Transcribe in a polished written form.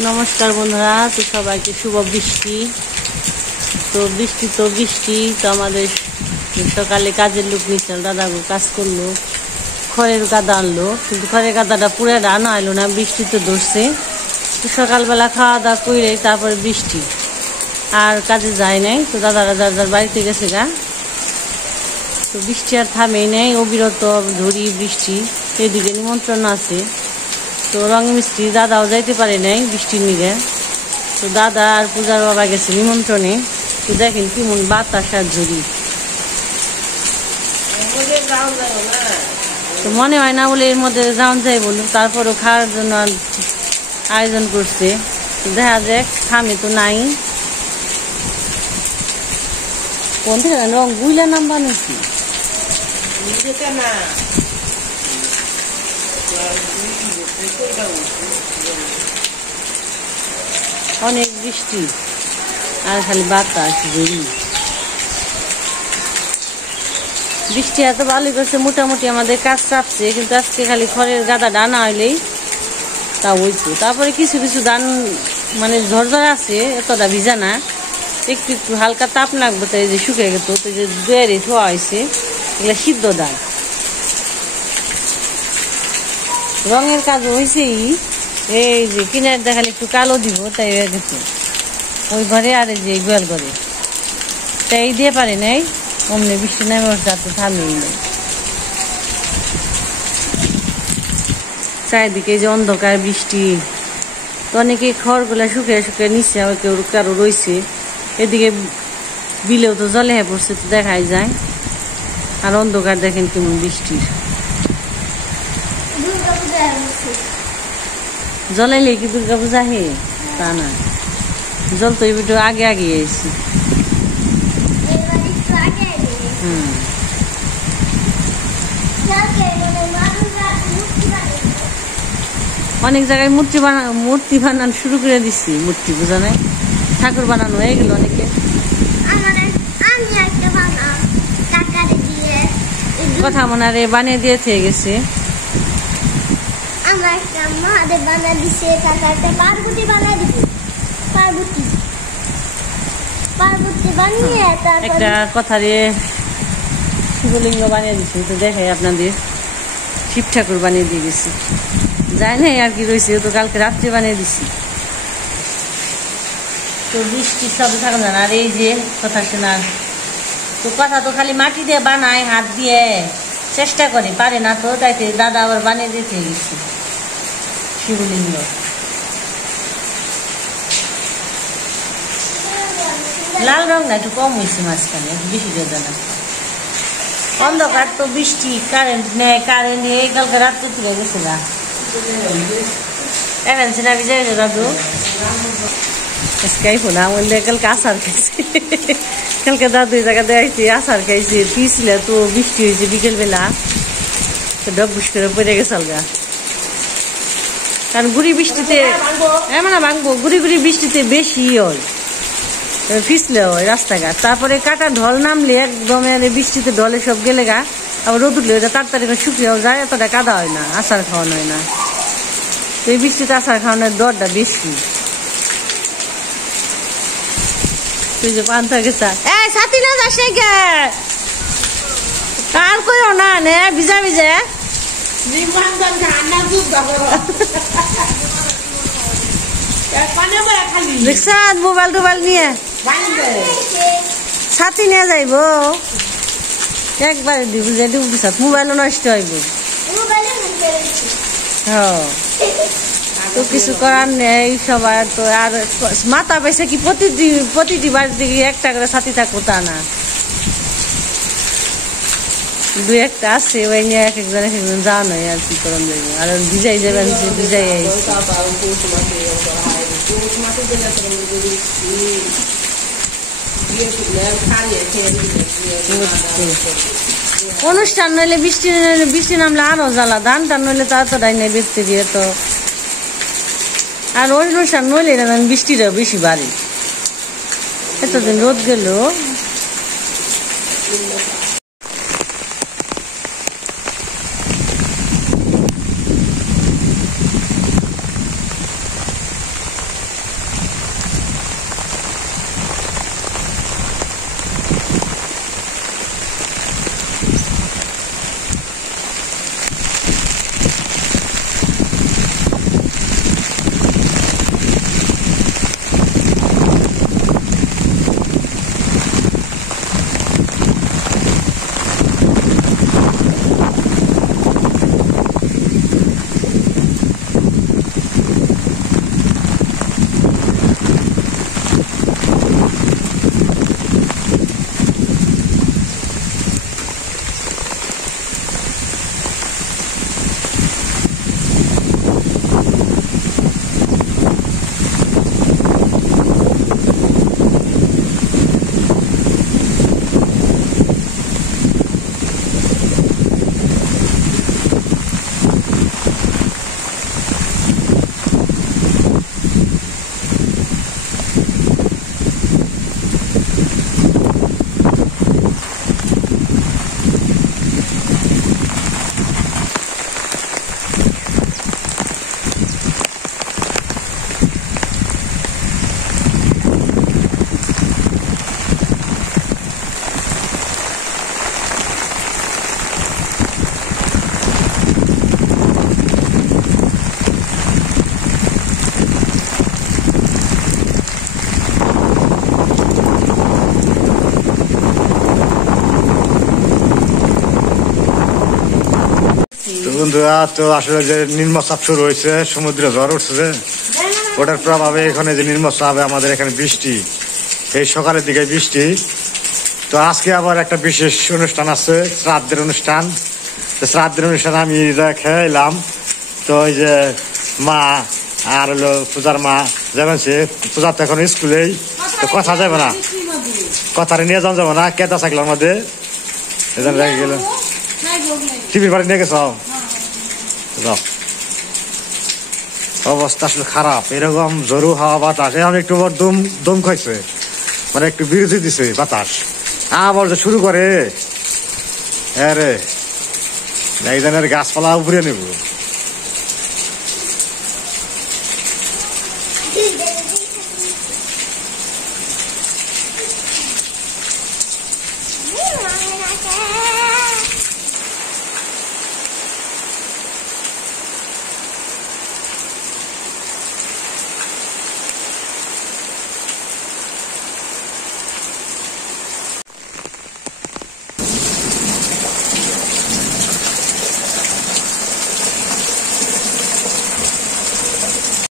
নমস্কার বন্ধুরা, তো সবাইকে শুভ বৃষ্টি। তো বৃষ্টি তো আমাদের সকালে কাজের লোক নিচ্ছিল, দাদা কাজ করলো, খড়ের গাদা আনলো, কিন্তু খড়ের গাদাটা পুরো আনা এলো না, বৃষ্টি তো ধরছে। তো সকালবেলা খাওয়া দাওয়া করে তারপরে বৃষ্টি আর কাজে যায় নাই। তো দাদারা যার বাড়িতে গেছে গা। তো বৃষ্টি আর থামেই নেই, অবিরত ঝড়ি বৃষ্টি। এদিকে নিমন্ত্রণ আছে, তো রং মিষ্টি দাদাও যাইতে পারে নাই বৃষ্টির নিগে। তো দাদা আর পূজার বাবা গেছে নিমন্ত্রণে। তো দেখেন কেমন বাতাস আর ঝুড়ি, তো মনে হয় না বলে এর মধ্যে যাওয়া যায় বলুন। তারপরও খাওয়ার জন্য আয়োজন করছে, তো দেখা যাক থামে তো নাই। কোন থেকে রং বুইলা নাম বানিয়েছি না, অনেক বৃষ্টি আর খালি বাতাস ঝুড়ি। বৃষ্টি এত ভালো করছে, মোটামুটি আমাদের কাজ চাপছে, কিন্তু আজকে খালি খড়ের গাদা ডানা হইলেই তা হইতো। তারপরে কিছু কিছু ধান মানে ঝরঝর আছে, এতটা ভিজা না, একটু একটু হালকা তাপ লাগবে, তাই যে শুকিয়ে গেত। তো যে দুয়ারে ধোয়া হয়েছে এগুলা সিদ্ধ ধান। রঙের কাজ হয়েছে, এই যে কিনার দেখালে একটু কালো দিব, তাই হয়ে গেছে ওই ঘরে। আর এই যে গোয়াল ঘরে তাই দিয়ে পারে নাই, অমনি বৃষ্টি নেমে যাতে থামেই নেই। চারিদিকে যে অন্ধকার বৃষ্টি, তো অনেকে খড়গুলা শুকিয়ে শুকিয়ে নিচ্ছে, আবার কেউ কারো রয়েছে। এদিকে বিলেও তো জলে হয়ে পড়ছে, তো দেখাই যায়। আর অন্ধকার দেখেন কেমন বৃষ্টির। জলাইলে কি দুর্গা পূজা হে? তা না, জল তো একটু আগে আগে এসেছি। অনেক জায়গায় মূর্তি বানানো শুরু করে দিচ্ছি। মূর্তি বোঝা নাই, ঠাকুর বানানো হয়ে গেল অনেকে। কথা মনে রে বানিয়ে দিয়ে থেকে গেছে। একটা কথা রে শিবলিঙ্গ বানিয়ে দিচ্ছে, তো দেখাই আপনাদের। শিব ঠাকুর বানিয়ে দিয়ে গেছি, যাই নাই আর কি রয়েছে, তো কালকে রাত্রে বানিয়ে দিছি। তো বৃষ্টি সব থাকুন না। আর এই যে কথা শোনার, তো কথা তো খালি মাটি দিয়ে বানায়, হাত দিয়ে চেষ্টা করে, পারে না। তো তাইতে দাদা আবার বানিয়ে দিতে গেছি শিবলিঙ্গ। লাল রং না, একটু কম হয়েছে মাঝখানে, বেশি দেবে না। অন্ধকার তো বৃষ্টি, কারেন্ট নেই, কারেন্ট নেই, কালকে রাত্রে তুলে গেছে না। এখন সিনা বিজয় দাদু আজকে ফোনা বললে কালকে আসার খাইছে। কালকে দাদু এই জায়গা দেখছি আসার খাইছে, পিছিল। তো বৃষ্টি হয়েছে বিকেলবেলা, তো ডবুস করে পড়ে গেছে গা। কারণ গুড়ি বৃষ্টিতে এমন ভাঙবো, গুড়ি বৃষ্টিতে বেশি হয়, পিছলে হয় রাস্তাঘাট। তারপরে কাটা ঢল নামলে একদম বৃষ্টিতে ঢলে সব গেলে গা, আবার রোদ উঠলে ওটা তাড়াতাড়ি শুকিয়েও যায়, এতটা কাদা হয় না, আচার খাওয়ানো হয় না। তো এই বৃষ্টিতে আচার খাওয়ানোর দরটা বেশি। তুই যে পান্তা গেছা সাথী না যাস আর কইও না নে ভিজা ভিজা দেখছেন। মোবাইল টোবাইল নিয়ে সাথী নিয়ে যাইব, একবারে দিব যে মোবাইলও নষ্ট হইব। তো কিছু করার নেই সবার। তো আর মাথা পাইছে কি প্রতিটি বাড়িতে একটা করে সাথী থাকবো তা না, দুই একটা আছে, ওই নিয়ে এক একজন যাওয়া নয় আর কি করেন যাইব। আর ভিজাই যাবেন, ভিজাই অনুষ্ঠান নইলে বৃষ্টি নামলে আরো জ্বালা। ধান টান নইলে তো এতটাই নেই বেচতে দিয়ে। তো আর অনুষ্ঠান নইলে বৃষ্টিটা বেশি বাড়ে। এতদিন রোদ গেল। বন্ধুরা, তো আসলে যে নিম্নচাপ শুরু হয়েছে, সমুদ্রে ঝড় উঠছে, ওটার প্রভাবে এখানে যে নিম্নচাপ, আমাদের এখানে বৃষ্টি, এই সকালের দিকে বৃষ্টি। তো আজকে আবার একটা বিশেষ অনুষ্ঠান আছে, শ্রাদ্ধের অনুষ্ঠান। তো শ্রাদ্ধের অনুষ্ঠানে আমি খেয়ে এলাম। তো ওই যে মা আর হলো পূজার মা যাবেন, সে পূজা তো এখন স্কুলেই, তো কথা যাবে না, কথাটা নিয়ে যাওয়া যাবো না, কেতা থাকলাম মধ্যে রেখে গেল। টিভির বাড়ি নিয়ে গেছ, অবস্থা আসলে খারাপ। এরকম জরু হাওয়া বাতাস, এখন একটু দম খাইছে, মানে একটু বিরতি দিছে বাতাস, আবার যে শুরু করে রে, গাছপালা উপরে নেব।